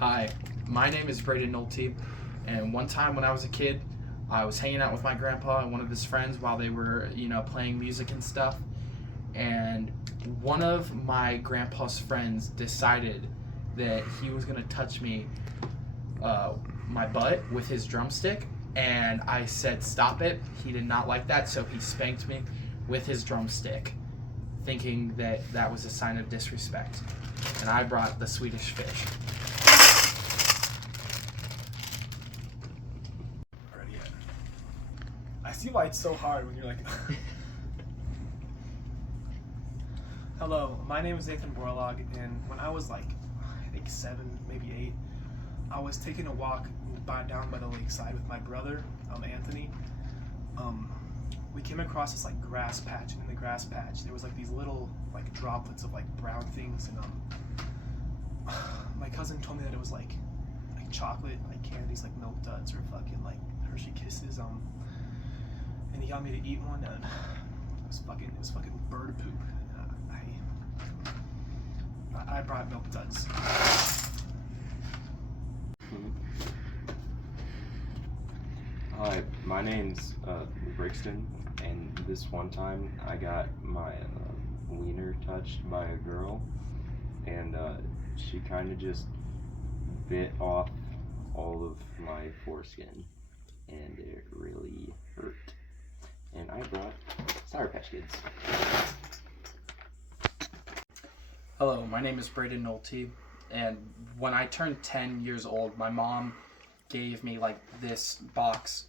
Hi, my name is Braden Nolte, and one time when I was a kid, I was hanging out with my grandpa and one of his friends while they were, playing music and stuff. And one of my grandpa's friends decided that he was gonna touch me, uh, my butt with his drumstick, and I said stop it. He did not like that, so he spanked me with his drumstick, thinking that that was a sign of disrespect. And I brought the Swedish fish. Already yet. I see why it's so hard when you're like. Hello, my name is Nathan Borlaug, and when I was like, I think 7, maybe 8, I was taking a walk down by the lakeside with my brother, Anthony. We came across this like grass patch, and in the grass patch there was like these little like droplets of like brown things, and my cousin told me that it was like chocolate, like candies, like Milk Duds or fucking like Hershey Kisses, and he got me to eat one, and it was fucking bird poop. I brought Milk Duds. Hi, my name's Brixton, and this one time I got my wiener touched by a girl, and she kind of just bit off all of my foreskin, and it really hurt. And I brought Sour Patch Kids. Hello, my name is Braden Nolte, and when I turned 10 years old, my mom gave me like this box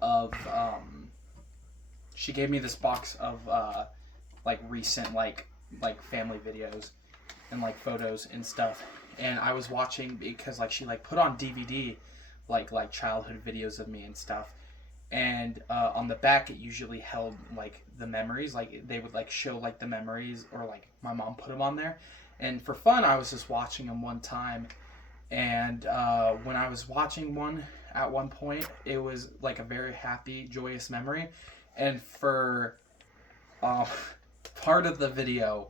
of she gave me this box of like recent like family videos and like photos and stuff, and I was watching because like she like put on DVD like childhood videos of me and stuff, and on the back it usually held like the memories, like they would like show like the memories, or like my mom put them on there, and for fun I was just watching them one time, and when I was watching one at one point, it was like a very happy, joyous memory, and for part of the video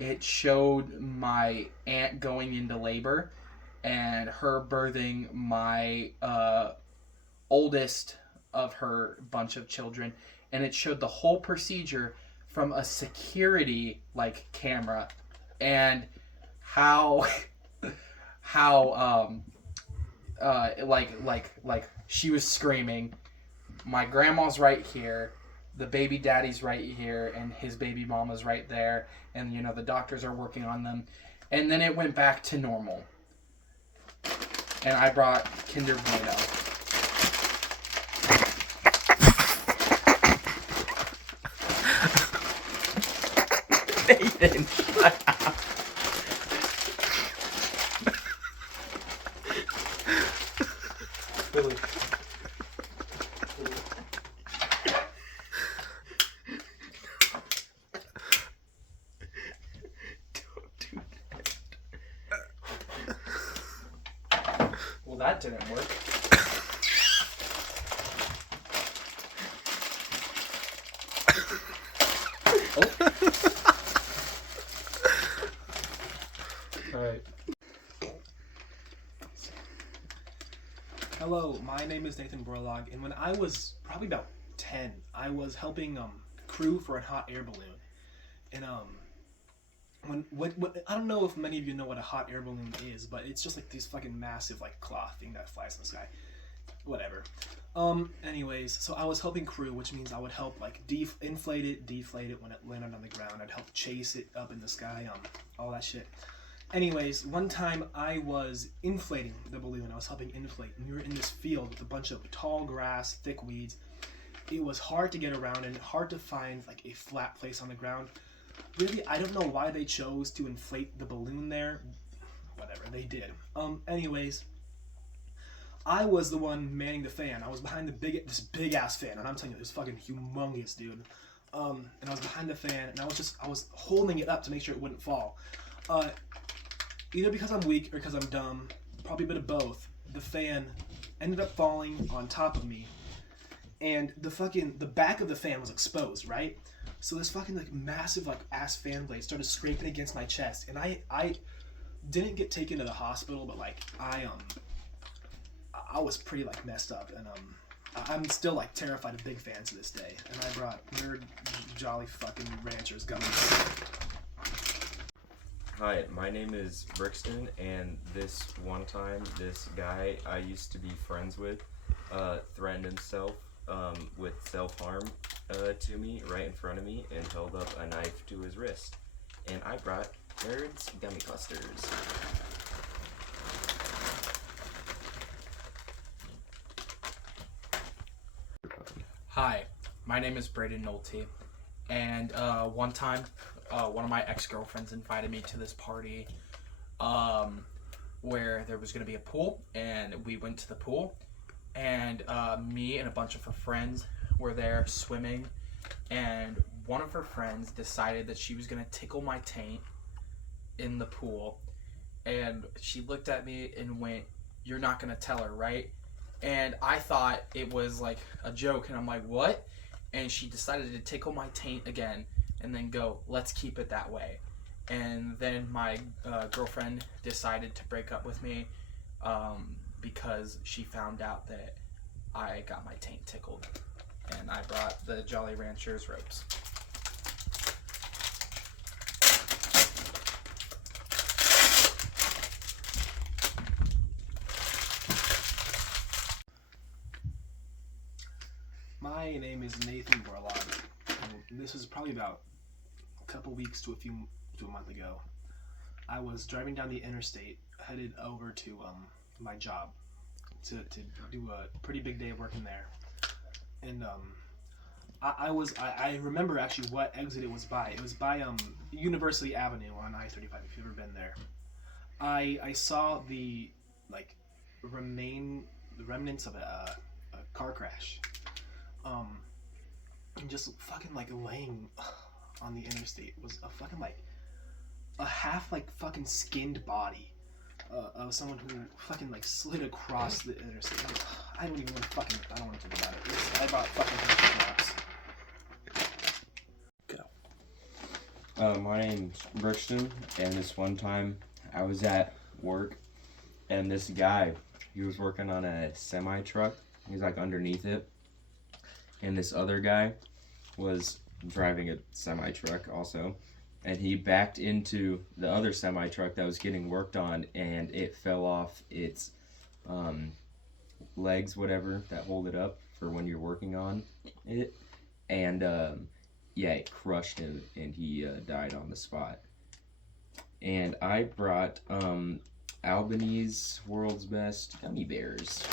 it showed my aunt going into labor and her birthing my oldest of her bunch of children, and it showed the whole procedure from a security like camera, and how how like she was screaming, my grandma's right here, the baby daddy's right here, and his baby mama's right there, and the doctors are working on them, and then it went back to normal, and I brought Kinder Bueno. Nathan, shut up. Billy. Don't do Well, that didn't work. Alright. Hello, my name is Nathan Borlaug, and when I was probably about 10, I was helping crew for a hot air balloon. And when I don't know if many of you know what a hot air balloon is, but it's just like this fucking massive like cloth thing that flies in the sky. Whatever. Anyways, so I was helping crew, which means I would help like inflate it, deflate it when it landed on the ground. I'd help chase it up in the sky, all that shit. Anyways, one time I was inflating the balloon. I was helping inflate, and we were in this field with a bunch of tall grass, thick weeds. It was hard to get around and hard to find like a flat place on the ground. Really, I don't know why they chose to inflate the balloon there. Whatever, they did. Anyways, I was the one manning the fan. I was behind this big ass fan, and I'm telling you, it was fucking humongous, dude. And I was behind the fan, and I was holding it up to make sure it wouldn't fall. Either because I'm weak or because I'm dumb, probably a bit of both, the fan ended up falling on top of me, and the back of the fan was exposed, right? So this fucking like massive like ass fan blade started scraping against my chest, and I didn't get taken to the hospital, but like I was pretty like messed up, and I'm still like terrified of big fans to this day. And I brought Nerd Jolly fucking Ranchers gummies. Hi, my name is Brixton, and this one time, this guy I used to be friends with threatened himself with self-harm to me right in front of me and held up a knife to his wrist. And I brought Nerds Gummy Clusters. Hi, my name is Braden Nolte, and one time, one of my ex-girlfriends invited me to this party where there was going to be a pool, and we went to the pool, and me and a bunch of her friends were there swimming, and one of her friends decided that she was going to tickle my taint in the pool, and she looked at me and went, "You're not going to tell her, right?" And I thought it was like a joke, and I'm like, "What?" And she decided to tickle my taint again and then go, "Let's keep it that way." And then my girlfriend decided to break up with me because she found out that I got my taint tickled. And I brought the Jolly Ranchers ropes. My name is Nathan Borlaug, and this is probably about a couple weeks to a month ago. I was driving down the interstate, headed over to my job to do a pretty big day of working there, and I remember actually what exit it was by. It was by University Avenue on I-35. If you've ever been there, I saw the remnants of a car crash. And just fucking like laying on the interstate was a fucking like a half like fucking skinned body of someone who fucking like slid across the interstate. I don't even want to fucking, I don't want to think about it. I bought fucking Go. My name's Brixton, and this one time I was at work, and this guy, he was working on a semi truck. He was like underneath it. And this other guy was driving a semi-truck also, and he backed into the other semi-truck that was getting worked on, and it fell off its legs, whatever, that hold it up for when you're working on it, and yeah, it crushed him, and he died on the spot. And I brought Albany's World's Best Gummy Bears.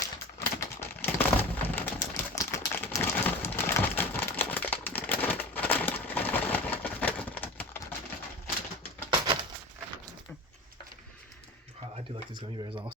I do like these gummy bears also.